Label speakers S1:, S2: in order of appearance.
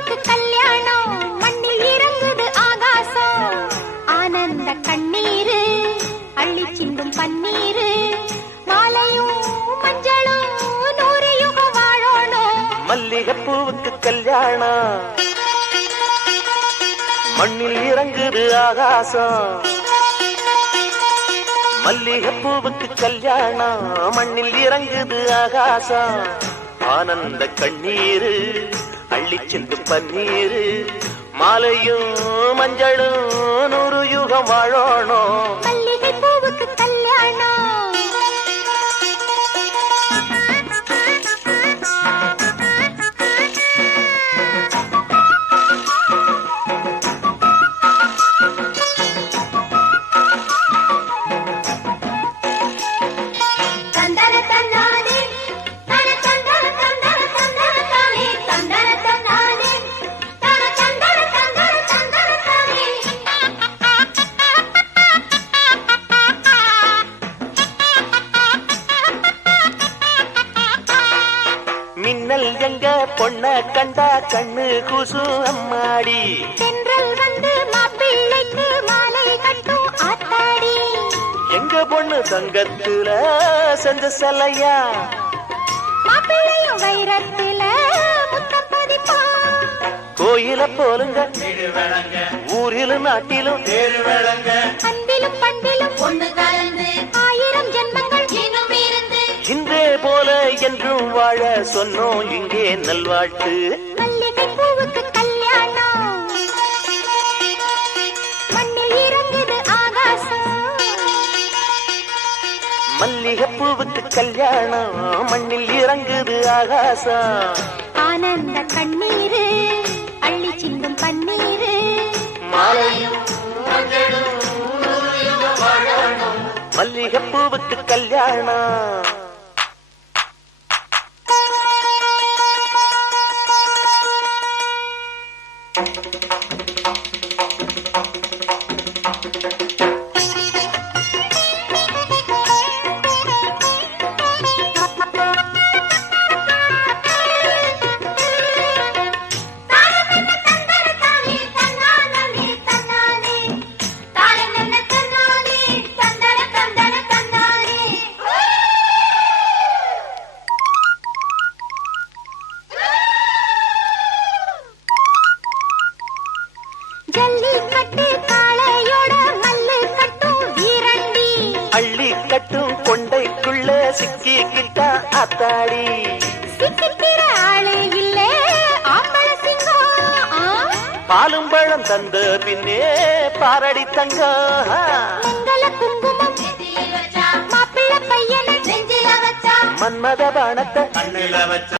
S1: பொண்ணுக்கு கல்யாணம். மண்ணில் இறங்குது ஆகாசம். ஆனந்த கண்ணீரு அள்ளி சிந்தும் பன்னீரு. மாலையும் மஞ்சளும் நூறு யுகம் வாழணும்.
S2: மல்லிகைப்பூவுக்கு கல்யாணம். மண்ணில் இறங்குது ஆகாசம். மல்லிகைப்பூவுக்கு கல்யாணம். மண்ணில் இறங்குது ஆகாசம். ஆனந்த கண்ணீரு சிந்து பன்னீர் மாலையும் மஞ்சளும் நூறு யுகம் வாழணும். கண்டா கண்ணு கூசு அம்மாடி.
S1: தென்றல் வந்து மாப்பிள்ளைக்கு மாலை கட்டும் ஆத்தாடி.
S2: எங்க பொண்ணு தங்கத்துல செஞ்ச சலையா?
S1: மாப்பிள்ளையும் வைரத்துல
S2: கோயில போலுங்க ஊரிலும் நாட்டிலும்
S1: அன்பிலும் பண்பிலும்
S2: வாழ சொன்னோம் இங்கே நல்வாழ்த்து.
S1: மல்லிகை பூவுக்கு கல்யாணம். மண்ணில் இறங்குது ஆகாசம்.
S2: மல்லிகைப்பூவுக்கு கல்யாணம் மண்ணில் இறங்குது ஆகாசம்.
S1: ஆனந்த கண்ணீரு அள்ளி சிந்தும் பன்னீரு.
S2: மாலையும் மல்லிகைப்பூவுக்கு கல்யாணம். அள்ளி கட்டும் கொண்டைக்குள்ள சிக்கிக்கிட்டா அத்தாடி.
S1: சிக்கித்திர ஆளு இல்ல ஆம்பள சிங்கம். ஆ,
S2: பாலும் பழம் தந்த பின்னே பாரடி தங்கம். மன்மத பானத்தை